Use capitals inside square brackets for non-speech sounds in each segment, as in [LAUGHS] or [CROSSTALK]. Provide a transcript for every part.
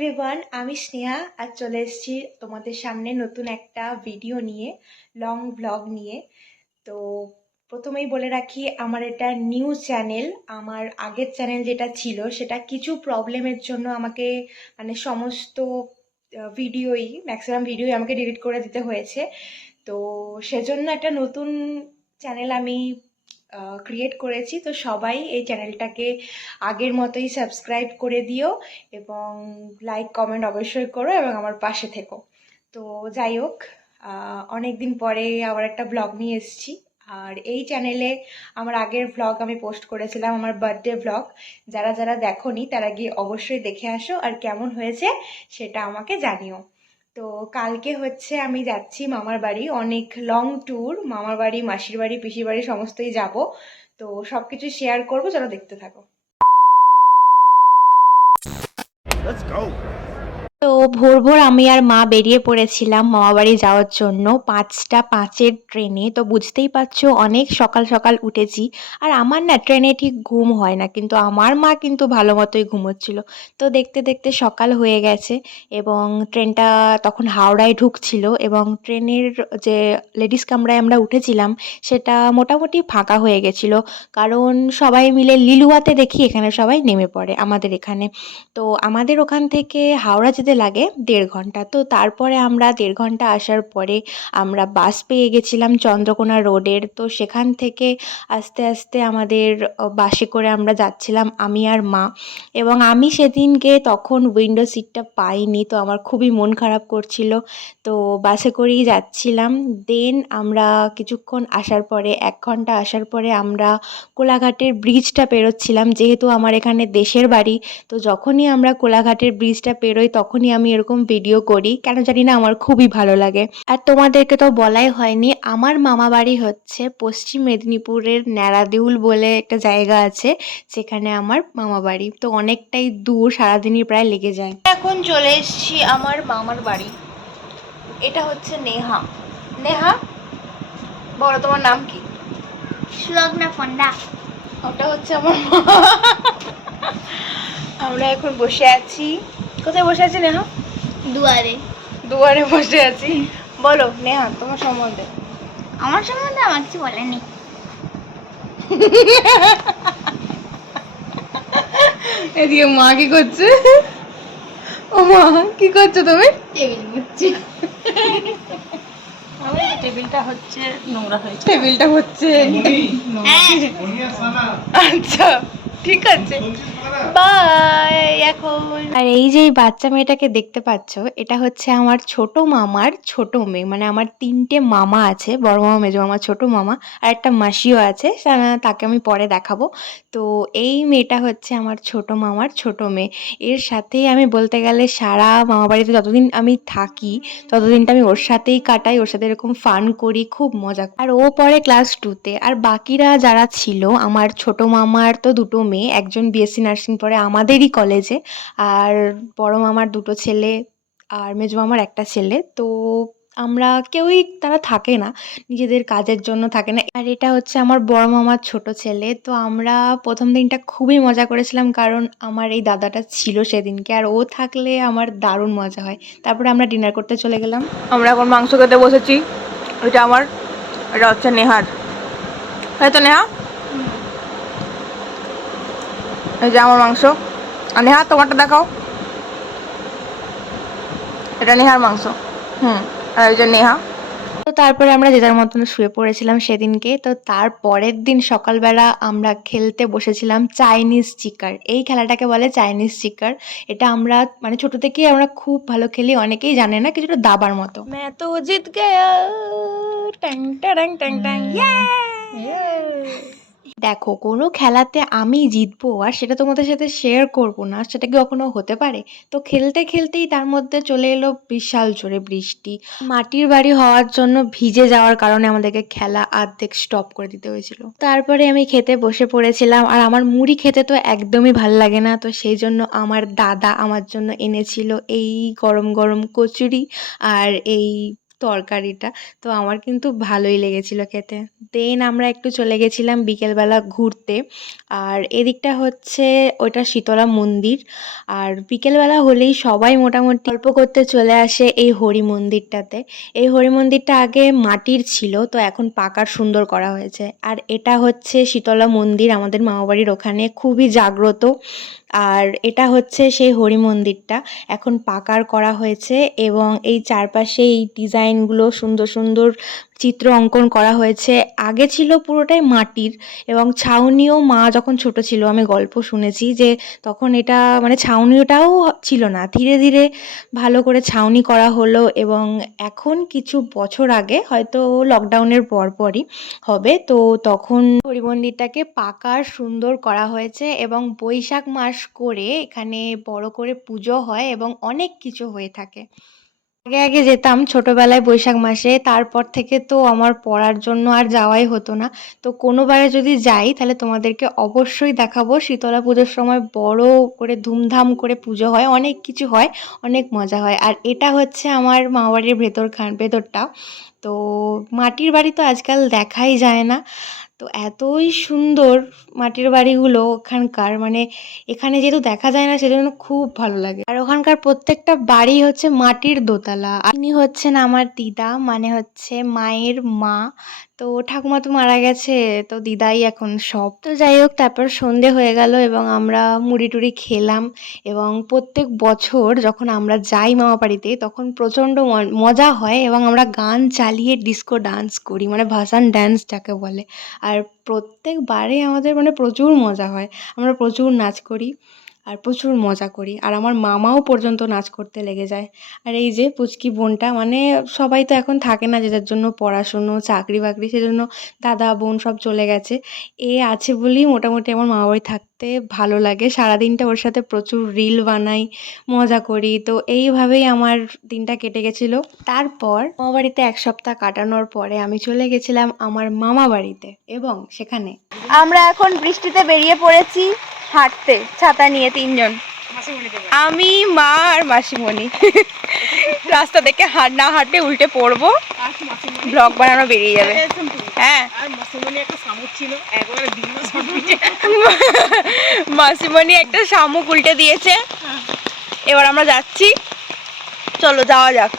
Everyone আমি স্নেহা আর চলে এসেছি তোমাদের সামনে নতুন একটা ভিডিও নিয়ে লং ব্লগ নিয়ে। তো প্রথমেই বলে রাখি, আমার এটা নিউ চ্যানেল আমার আগের চ্যানেল যেটা ছিল, সেটা কিছু প্রবলেমের জন্য আমাকে মানে সমস্ত ভিডিওই ম্যাক্সিমাম ভিডিওই আমাকে ডিলিট করে দিতে হয়েছে। তো সেজন্য একটা নতুন চ্যানেল আমি ক্রিয়েট করেছি। তো সবাই এই চ্যানেলটাকে আগের মতোই সাবস্ক্রাইব করে দিও এবং লাইক কমেন্ট অবশ্যই করো এবং আমার পাশে থেকো। তো যাই হোক অনেক দিন পরে আবার একটা ব্লগ নিয়ে এসেছি। আর এই চ্যানেলে আমার আগের ব্লগ আমি পোস্ট করেছিলাম, আমার বার্থডে ব্লগ যারা যারা দেখোনি, তারা গিয়ে অবশ্যই দেখে আসো আর কেমন হয়েছে সেটা আমাকে জানিও। তো কালকে হচ্ছে আমি যাচ্ছি মামার বাড়ি। অনেক লং ট্যুর মামার বাড়ি, মাসির বাড়ি, পিসির বাড়ি, সমস্তই যাব। তো সব কিছু শেয়ার করব, চলো দেখতে থাকো। Let's go. তো ভোর ভোর আমি আর মা বেরিয়ে পড়েছিলাম মামাবাড়ি যাওয়ার জন্য পাঁচটা পাঁচের ট্রেনে। তো বুঝতেই পারছ, অনেক সকাল সকাল উঠেছি। আর আমার না ট্রেনে ঠিক ঘুম হয় না, কিন্তু আমার মা কিন্তু ভালো মতোই ঘুমোচ্ছিল। তো দেখতে দেখতে সকাল হয়ে গেছে এবং ট্রেনটা তখন হাওড়ায় ঢুকছিল এবং ট্রেনের যে লেডিস কামরায় আমরা উঠেছিলাম সেটা মোটামুটি ফাঁকা হয়ে গেছিল। কারণ সবাই মিলে লিলুয়াতে দেখি এখানে সবাই নেমে পড়ে আমাদের এখানে। তো আমাদের ওখান থেকে হাওড়া যেতে লাগে দেড় ঘণ্টা। তো তারপরে আমরা দেড় ঘণ্টা আসার পরে আমরা বাস পেয়ে গেছিলাম চন্দ্রকোনা রোডের তো সেখান থেকে আস্তে আস্তে আমাদের বাসে করে আমরা যাচ্ছিলাম আমি আর মা। এবং আমি সেদিনকে তখন উইন্ডো সিটটা পাইনি, তো আমার খুবই মন খারাপ করছিল। তো বাসে করেই যাচ্ছিলাম। দেন আমরা কিছুক্ষণ আসার পরে, এক ঘণ্টা আসার পরে আমরা কোলাঘাটের ব্রিজটা পেরোচ্ছিলাম। যেহেতু আমার এখানে দেশের বাড়ি, তো যখনই আমরা কোলাঘাটের ব্রিজটা পেরোই তখনই আমি এরকম ভিডিও করি কেন জানি না আমার খুবই ভালো লাগে। আর তোমাদেরকে তো বলাই হয়নি আমার মামা বাড়ি হচ্ছে পশ্চিম মেদিনীপুরের ন্যাড়াদেউল বলে একটা জায়গা আছে সেখানে আমার মামা বাড়ি। তো অনেকটাই দূর সারাদিনই প্রায় লেগে যায়। এখন চলে এসেছি আমার মামার বাড়ি। এটা হচ্ছে নেহা। নেহা বলো তোমার নাম কি? সুলগ্না পণ্ডা। ওটা হচ্ছে আমার আমরা এখন বসে আছি। কোথায় বসে আছি নেহা? দুয়ারে। দুয়ারে বসে আছি। বলো নেহা তোমার সম্বন্ধে। আমার সম্বন্ধে আমার কিছু বলেনি এদিকে মা কি করছে? ও মা কি করছ তুমি? টেবিল বুঝছি টেবিলটা হচ্ছে নোংরা হয়েছে টেবিলটা হচ্ছে। আচ্ছা ঠিক আছে। আর এই যে বাচ্চা মেয়েটাকে দেখতে পাচ্ছ, এটা হচ্ছে আমার ছোট মামার ছোট মেয়ে। মানে আমার তিনটে মামা আছে, বড় মামা, মেজো মামা, ছোট মামা, আর একটা মাসিও আছে তাকে আমি পরে দেখাবো। তো এই মেয়েটা হচ্ছে আমার ছোট মামার ছোট মেয়ে। এর সাথেই আমি বলতে গেলে সারা মামা বাড়িতে যতদিন আমি থাকি, ততদিনটা আমি ওর সাথেই কাটাই, ওর সাথে এরকম ফান করি, খুব মজা আর ও পরে ক্লাস টুতে আর বাকিরা যারা ছিল, আমার ছোট মামার তো দুটো মেয়ে, একজন বিএসসি নার্সিং পড়ে আমাদেরই কলেজে আর বড় মামার দুটো ছেলে আর মেজো মামার একটা ছেলে। তো আমরা কেউই তারা থাকে না, নিজেদের কাজের জন্য থাকে না। আর এটা হচ্ছে আমার বড় মামার ছোট ছেলে। তো আমরা প্রথম দিনটা খুবই মজা করেছিলাম কারণ আমার এই দাদাটা ছিল সেদিনকে। আর ও থাকলে আমার দারুণ মজা হয়। তারপরে আমরা ডিনার করতে চলে গেলাম। আমরা এখন মাংস খেতে বসেছি। এটা আমার, এটা হচ্ছে নেহার। তাই তো নেহা? এই যে আমার মাংস। আর নেহা তোমারটা দেখাও। এটা নেহার মাংস। হুম আর এই যে নেহা। তো তারপরে আমরা যে যার মতন শুয়ে পড়েছিলাম সেদিনকে তো তার পরের দিন সকালবেলা আমরা খেলতে বসেছিলাম চাইনিজ চিকার। এই খেলাটাকে বলে চাইনিজ চিকার। এটা আমরা মানে ছোট থেকেই আমরা খুব ভালো খেলি অনেকেই জানে না কিছুটা দাবার মতো। তো জিত গয়া ট্যাং ট্যাং ট্যাং ট্যাং দেখো, কোনো খেলাতে আমি জিতবো আর সেটা তোমাদের সাথে শেয়ার করব না সেটা কি কখনো হতে পারে? তো খেলতে খেলতেই তার মধ্যে চলে এলো বিশাল জোরে বৃষ্টি। মাটির বাড়ি হওয়ার জন্য ভিজে যাওয়ার কারণে আমাদেরকে খেলা অর্ধেক স্টপ করে দিতে হয়েছিল। তারপরে আমি খেতে বসে পড়েছিলাম আর আমার মুড়ি খেতে তো একদমই ভালো লাগে না, তো সেই জন্য আমার দাদা আমার জন্য এনেছিল এই গরম গরম কচুরি আর এই তরকারিটা। তো আমার কিন্তু ভালোই লেগেছিল খেতে। দেন আমরা একটু চলে গেছিলাম বিকেলবেলা ঘুরতে। আর এদিকটা হচ্ছে ওইটা শীতলা মন্দির। আর বিকেলবেলা হলেই সবাই মোটামুটি গল্প করতে চলে আসে এই হরি মন্দিরটাতে। এই হরি মন্দিরটা আগে মাটির ছিল, তো এখন পাকার সুন্দর করা হয়েছে। আর এটা হচ্ছে শীতলা মন্দির, আমাদের মামাবাড়ির ওখানে, খুবই জাগ্রত। আর এটা হচ্ছে সেই হরি মন্দিরটা। এখন পাকার করা হয়েছে এবং এই চারপাশে এই ডিজাইনগুলো সুন্দর সুন্দর চিত্র অঙ্কন করা হয়েছে। আগে ছিল পুরোটাই মাটির এবং ছাউনিও মা যখন ছোট ছিল আমি গল্প শুনেছি যে তখন এটা মানে ছাউনিটাও ছিল না। ধীরে ধীরে ভালো করে ছাউনি করা হলো এবং এখন কিছু বছর আগে হয়তো লকডাউনের পরপরই হবে তো তখন হরি মন্দিরটাকে পাকার সুন্দর করা হয়েছে এবং বৈশাখ মাস করে এখানে বড় করে পুজো হয় এবং অনেক কিছু হয়ে থাকে। আগে আগে যেতাম ছোটবেলায় বৈশাখ মাসে, তারপর থেকে তো আমার পড়ার জন্য আর যাওয়াই হতো না। তো কোনোবারে যদি যাই, তাহলে তোমাদেরকে অবশ্যই দেখাবো। শীতলা পুজোর সময় বড় করে ধুমধাম করে পুজো হয়, অনেক কিছু হয়, অনেক মজা হয়। আর এটা হচ্ছে আমার মামাবাড়ির ভেতর খান ভেতরটা। তো মাটির বাড়ি তো আজকাল দেখাই যায় না। তো এতই সুন্দর মাটির বাড়িগুলো ওখানকার মানে এখানে যেহেতু দেখা যায় না সেজন্য খুব ভালো লাগে। আর ওখানকার প্রত্যেকটা বাড়ি হচ্ছে মাটির দোতলা। ইনি হচ্ছেন আমার দিদা মানে হচ্ছে মায়ের মা। তো ঠাকুমা তো মারা গেছে, তো দিদাই এখন সব। তো যাই হোক, তারপর সন্ধে হয়ে গেল এবং আমরা মুড়ি টুড়ি খেলাম এবং প্রত্যেক বছর যখন আমরা যাই মামা বাড়িতে, তখন প্রচণ্ড মজা হয় এবং আমরা গান চালিয়ে ডিস্কো ডান্স করি মানে ভাসান ড্যান্স যাকে বলে। আর প্রত্যেকবারে আমাদের মানে প্রচুর মজা হয়, আমরা প্রচুর নাচ করি। আর প্রচুর মজা করি। আর আমার মামাও পর্যন্ত নাচ করতে লেগে যায়। আর এই যে পুচকি বোনটা মানে সবাই তো এখন থাকে না যে যার জন্য পড়াশুনো, চাকরি বাকরি, সেজন্য দাদা, বোন সব চলে গেছে। এ আছে বলেই মোটামুটি আমার মামা বাড়ি থাকতে ভালো লাগে। সারাদিনটা ওর সাথে প্রচুর রিল বানাই, মজা করি। তো এইভাবেই আমার দিনটা কেটে গেছিল। তারপর মামা বাড়িতে এক সপ্তাহ কাটানোর পরে আমি চলে গেছিলাম আমার মামা বাড়িতে এবং সেখানে। আমরা এখন বৃষ্টিতে বেরিয়ে পড়েছি। হাঁটতে, ছাতা নিয়ে তিনজন। আমি, মা আর মাসিমণি। রাস্তা দেখে হাঁট, না হাঁটলে উল্টে পড়ব। ব্লগ বানানো বেরিয়ে যাবে। হ্যাঁ। মাসিমণি একটা শামুক উল্টে দিয়েছে। এবার আমরা যাচ্ছি। চলো, যাওয়া যাক।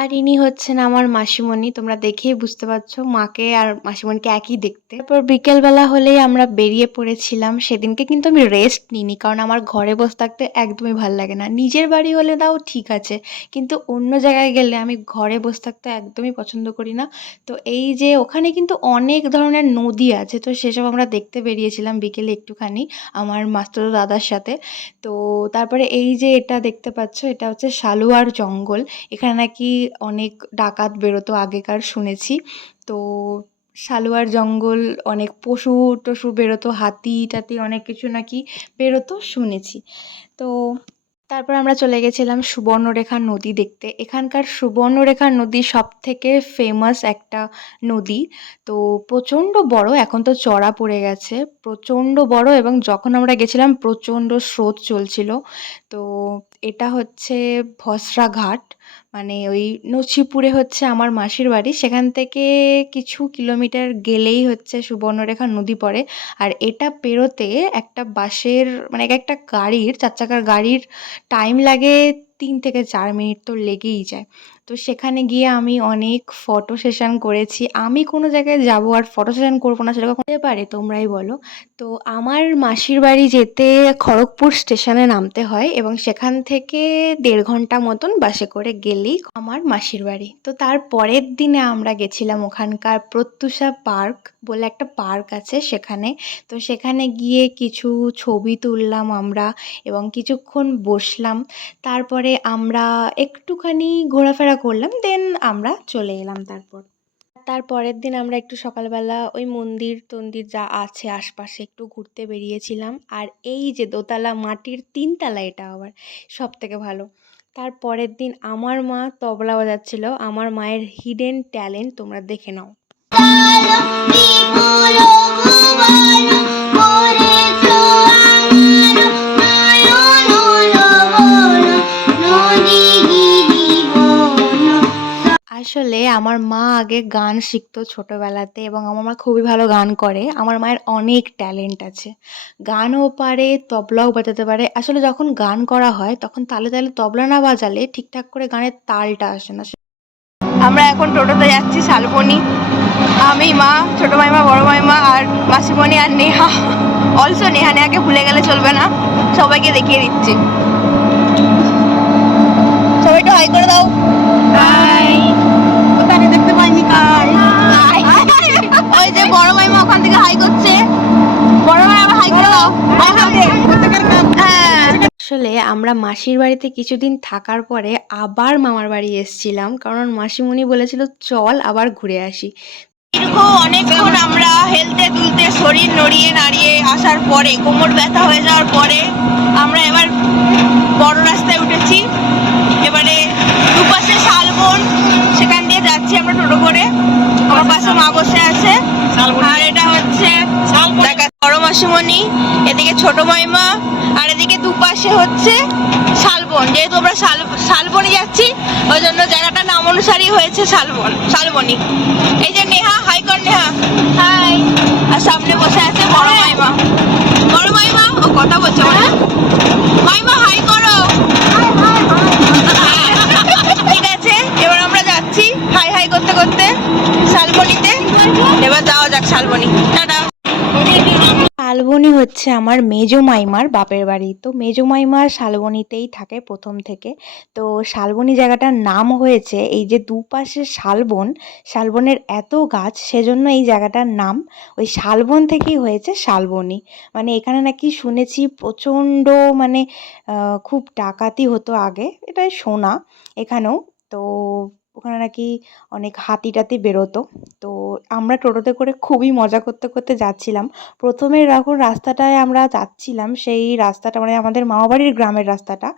আর ইনি হচ্ছেন আমার মাসিমণি, তোমরা দেখেই বুঝতে পারছ, মাকে আর মাসিমণিকে একই দেখতে। তারপর বিকেলবেলা হলেই আমরা বেরিয়ে পড়েছিলাম, সেদিনকে কিন্তু আমি রেস্ট নিইনি, কারণ আমার ঘরে বসে থাকতে একদমই ভালো লাগে না। নিজের বাড়ি হলে তাও ঠিক আছে, কিন্তু অন্য জায়গায় গেলে আমি ঘরে বসে থাকতে একদমই পছন্দ করি না। তো এই যে ওখানে কিন্তু অনেক ধরনের নদী আছে, তো সেসব আমরা দেখতে বেরিয়েছিলাম বিকেলে একটুখানি, আমার মাস্টার দাদার সাথে। তো তারপরে এই যে এটা দেখতে পাচ্ছ, এটা হচ্ছে শালুয়ার জঙ্গল। এখানে নাকি অনেক ডাকাত বেরোতো আগেকার শুনেছি। তো শালুয়ার জঙ্গল অনেক পশু টশু বেরোতো, হাতি টাতি অনেক কিছু নাকি বেরোতো শুনেছি। তো তারপর আমরা চলে গেছিলাম সুবর্ণরেখা নদী দেখতে। এখানকার সুবর্ণরেখা নদী সব থেকে ফেমাস একটা নদী। তো প্রচণ্ড বড়, এখন তো চড়া পড়ে গেছে। প্রচণ্ড বড় এবং যখন আমরা গেছিলাম প্রচণ্ড স্রোত চলছিল। তো এটা হচ্ছে ভসরা ঘাট মানে ওই নছিপুরে হচ্ছে আমার মাসির বাড়ি। সেখান থেকে কিছু কিলোমিটার গেলেই হচ্ছে সুবর্ণরেখা নদী পড়ে। আর এটা পেরোতে একটা বাসের মানে এক একটা গাড়ির, চার চাকার গাড়ির টাইম লাগে তিন থেকে চার মিনিট তো লেগেই যায়। তো সেখানে গিয়ে আমি অনেক ফটো সেশন করেছি। আমি কোনো জায়গায় যাব আর ফটো সেশন করব না, সেটা হতে পারে, তোমরাই বলো। তো আমার মাসির বাড়ি যেতে খড়গপুর স্টেশনে নামতে হয় এবং সেখান থেকে দেড় ঘণ্টা মতন বাসে করে গেলেই আমার মাসির বাড়ি। তো তার পরের দিনে আমরা গেছিলাম ওখানকার প্রত্যুষা পার্ক বলে একটা পার্ক আছে সেখানে। তো সেখানে গিয়ে কিছু ছবি তুললাম আমরা এবং কিছুক্ষণ বসলাম। তারপরে আমরা একটুখানি ঘোরাফেরা করলাম দেন আমরা চলে এলাম তারপর। তার পরের দিন আমরা একটু সকালবেলা ওই মন্দির টন্দির যা আছে আশপাশে একটু ঘুরতে বেরিয়েছিলাম। আর এই যে দোতলা মাটির তিনতলা এটা আবার সব থেকে ভালো। তার পরের দিন আমার মা তবলা বাজাচ্ছিল, আমার মায়ের হিডেন ট্যালেন্ট তোমরা দেখে নাও। আসলে আমার মা আগে গান শিখতো ছোটোবেলাতে এবং আমার মা খুবই ভালো গান করে। আমার মায়ের অনেক ট্যালেন্ট আছে। গানও পারে তবলাও বাজাতে পারে। আসলে যখন গান করা হয় তখন তালে তালে তবলা না বাজালে ঠিকঠাক করে গানের তালটা আসে না। আমরা এখন টোটোতে যাচ্ছি শালবনি। আমি মা ছোট মাইমা বড় মাইমা আর মাসিমণি আর নেহা। অলসো নেহা নেহাকে ভুলে গেলে চলবে না। সবাইকে দেখিয়ে দিচ্ছি। সবাই একটু হাই করে দাও। হাই ওই যে বড় মাইমা ওখান থেকে হাই করছে। বড় মাইমা হাই করে দাও আসলে আমরা মাসির বাড়িতে কিছুদিন থাকার পরে আবার মামার বাড়ি এসেছিলাম কারণ মাসিমণি বলেছিল চল আবার ঘুরে আসি। দীর্ঘ অনেকক্ষণ আমরা হেলতে তুলতে শরীর নড়িয়ে নাড়িয়ে আসার পরে কোমর ব্যথা হয়ে যাওয়ার পরে আমরা এবার বড় রাস্তায় উঠেছি। এবারে দুপাশে শালবন সেখান দিয়ে যাচ্ছি আমরা টোটো করে। আমার পাশে মা বসে আছে। আর এটা হচ্ছে বড় মাসিমণি এদিকে ছোট মাইমা আর এদিকে দুপাশে হচ্ছে শালবন। যেহেতু আমরা শাল শালবনে যাচ্ছি ওই জন্য জায়গাটার নাম অনুসারেই হয়েছে শালবন শালবনি। এই যে নেহা হাই কর নেহা। হাই। আর সামনে বসে আছে বড় মাইমা। বড় মাইমা ও কথা বলছে বলে। মাইমা হাই করো ঠিক আছে এবার আমরা যাচ্ছি হাই হাই করতে করতে শালবনিতে। এবার যাওয়া যাক শালবনি। টাটা। শালবনি হচ্ছে আমার মেজো মাইমার বাপের বাড়ি। তো মেজো মাইমা শালবনিতেই থাকে প্রথম থেকে। তো শালবনি জায়গাটার নাম হয়েছে এই যে দুপাশে শালবন। শালবনের এত গাছ, সেজন্য এই জায়গাটার নাম। ওই শালবন থেকেই হয়েছে শালবনি। মানে এখানে নাকি শুনেছি প্রচণ্ড মানে খুব ডাকাতি হতো আগে। এটাই শোনা এখানেও। তো ওখানে নাকি অনেক হাতি টাতি বেরোতো। তো আমরা টোটোতে করে খুবই মজা করতে করতে যাচ্ছিলাম। প্রথমে যখন রাস্তাটায় আমরা যাচ্ছিলাম, সেই রাস্তাটা মানে আমাদের মামাবাড়ির গ্রামের রাস্তাটা।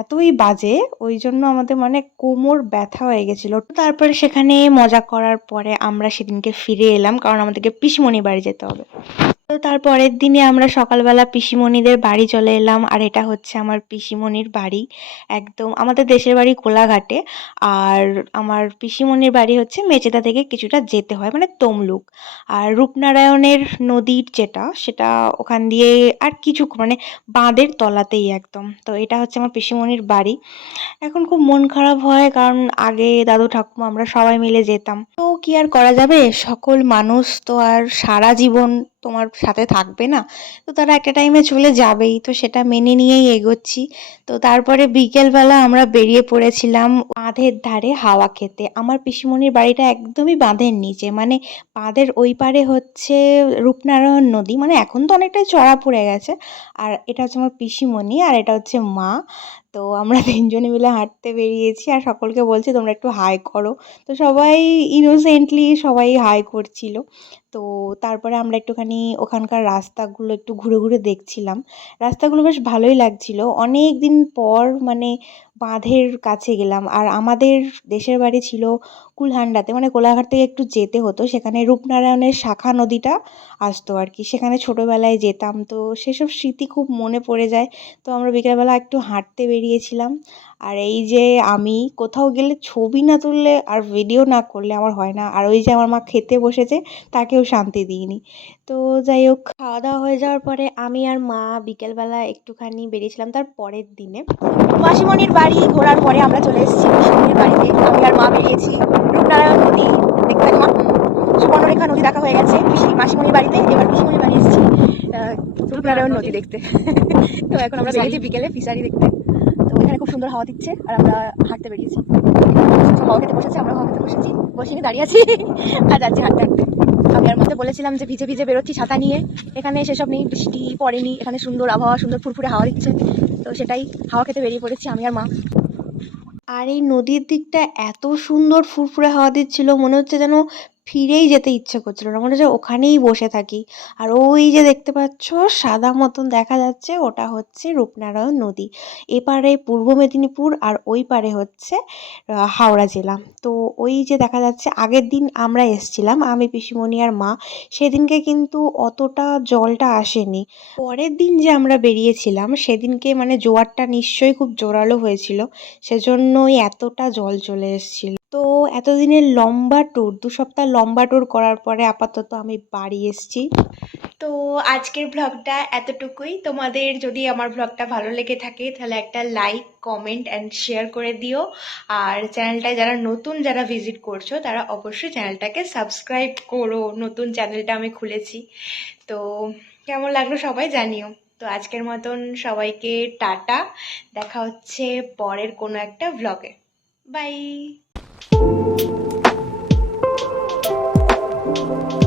এতই বাজে, ওই জন্য আমাদের মানে কোমর ব্যথা হয়ে গেছিল। তারপরে সেখানে মজা করার পরে আমরা সেদিনকে ফিরে এলাম, কারণ আমাদেরকে পিসমণি বাড়ি যেতে হবে। তো তারপরের দিনে আমরা সকালবেলা পিসিমণিদের বাড়ি চলে এলাম, আর এটা হচ্ছে আমার পিসিমণির বাড়ি। একদম আমাদের দেশের বাড়ি কোলাঘাটে, আর আমার পিসিমণির বাড়ি হচ্ছে মেচেদা থেকে কিছুটা যেতে হয় মানে তমলুক। আর রূপনারায়ণের নদীর যেটা, সেটা ওখান দিয়ে আর কিছু মানে বাঁধের তলাতেই একদম। তো এটা হচ্ছে আমার পিসিমণির বাড়ি। এখন খুব মন খারাপ হয়, কারণ আগে দাদু ঠাকুমা আমরা সবাই মিলে যেতাম। তো কি আর করা যাবে? সকল মানুষ তো আর সারা জীবন তোমার সাথে থাকবে না। তো তারা একটা টাইমে চলে যাবেই। তো সেটা মেনে নিয়েই এগোচ্ছি। তো তারপরে বিকেলবেলা আমরা বেরিয়ে পড়েছিলাম বাঁধের ধারে হাওয়া খেতে। আমার পিসিমণির বাড়িটা একদমই বাঁধের নিচে। মানে বাঁধের ওই পারে হচ্ছে রূপনারায়ণ নদী। মানে এখন তো অনেকটাই চড়া পড়ে গেছে। আর এটা হচ্ছে আমার পিসিমণি আর এটা হচ্ছে মা। তো আমরা [LAUGHS] তিনজনে মিলে হাঁটতে বেরিয়েছি আর সকলকে বলছি, তোমরা একটু হাই করো। তো সবাই ইনোসেন্টলি সবাই হাই করছিল। তো তারপরে আমরা একটুখানি ওখানকার রাস্তাগুলো একটু ঘুরে ঘুরে দেখছিলাম। রাস্তাগুলো বেশ ভালোই লাগছিল। অনেক দিন পর মানে বাঁধের কাছে গেলাম। আর আমাদের দেশের বাড়ি ছিল কুলহান্ডাতে মানে কোলাঘাট থেকে একটু যেতে হতো। সেখানে রূপনারায়ণের শাখা নদীটা আসতো আর কি। সেখানে ছোটোবেলায় যেতাম। তো সেসব স্মৃতি খুব মনে পড়ে যায়। তো আমরা বিকেলবেলা একটু হাঁটতে বেরিয়েছিলাম। আর এই যে আমি কোথাও গেলে ছবি না তুললে আর ভিডিও না করলে আমার হয় না। আর ওই যে আমার মা খেতে বসেছে, তাকেও শান্তি দিইনি। তো যাই হোক খাওয়া দাওয়া হয়ে যাওয়ার পরে আমি আর মা বিকেলবেলা একটুখানি বেরিয়েছিলাম তার পরের দিনে। মাসিমণির বাড়ি ঘোরার পরে আমরা চলে এসেছি মাসিমণির বাড়িতে। আমি আর মা বেরিয়েছি রূপনারায়ণ নদী দেখতে। সুবর্ণরেখা নদী দেখা হয়ে গেছে মাসিমণির বাড়িতে। এবার পিসিমণির বাড়ি এসেছি রূপনারায়ণ নদী দেখতে। [LAUGHS] তো এখন আমরা বেরিয়েছি বিকেলে ফিশারি দেখতে। তো এখানে খুব সুন্দর হাওয়া দিচ্ছে আর আমরা হাঁটতে বেরিয়েছি। হাওয়া খেতে বসেছে আমরা হাওয়া খেতে বসেছি। বসিনি দাঁড়িয়ে আছি আর যাচ্ছি হাঁটতে হাঁটতে। আমি আর মতে বলেছিলাম যে ভিজে ভিজে বেরোচ্ছি ছাতা নিয়ে। এখানে সেসব নেই, বৃষ্টি পড়েনি, এখানে সুন্দর আবহাওয়া, সুন্দর ফুরফুরে হাওয়া দিচ্ছে। তো সেটাই হাওয়া খেতে বেরিয়ে পড়েছি আমি আর মা। আর এই নদীর দিকটা এত সুন্দর ফুরফুরে হাওয়া দিচ্ছিল, মনে হচ্ছে যেন ফিরেই যেতে ইচ্ছে করছিল না। মনে হচ্ছে ওখানেই বসে থাকি। আর ওই যে দেখতে পাচ্ছ, সাদা মতন দেখা যাচ্ছে, ওটা হচ্ছে রূপনারায়ণ নদী। এপারে পূর্ব মেদিনীপুর আর ওই পারে হচ্ছে হাওড়া জেলা। তো ওই যে দেখা যাচ্ছে, আগের দিন আমরা এসছিলাম, আমি, পিসিমণি আর মা। সেদিনকে কিন্তু অতটা জলটা আসেনি। পরের দিন যে আমরা বেরিয়েছিলাম, সেদিনকে মানে জোয়ারটা নিশ্চয়ই খুব জোরালো হয়েছিল। সেজন্যই এতটা জল চলে এসেছিল। তো এতদিনের লম্বা ট্যুর দু সপ্তাহ লম্বা ট্যুর করার পরে আপাতত আমি বাড়ি এসেছি। তো আজকের ব্লগটা এতটুকুই। তোমাদের যদি আমার ব্লগটা ভালো লেগে থাকে, তাহলে একটা লাইক কমেন্ট অ্যান্ড শেয়ার করে দিও। আর চ্যানেলটায় যারা নতুন, যারা ভিজিট করছ, তারা অবশ্যই চ্যানেলটাকে সাবস্ক্রাইব করো। নতুন চ্যানেলটা আমি খুলেছি। তো কেমন লাগল সবাই জানিও। তো আজকের মতন সবাইকে টাটা। দেখা হচ্ছে পরের কোনো একটা ব্লগে বাই thank you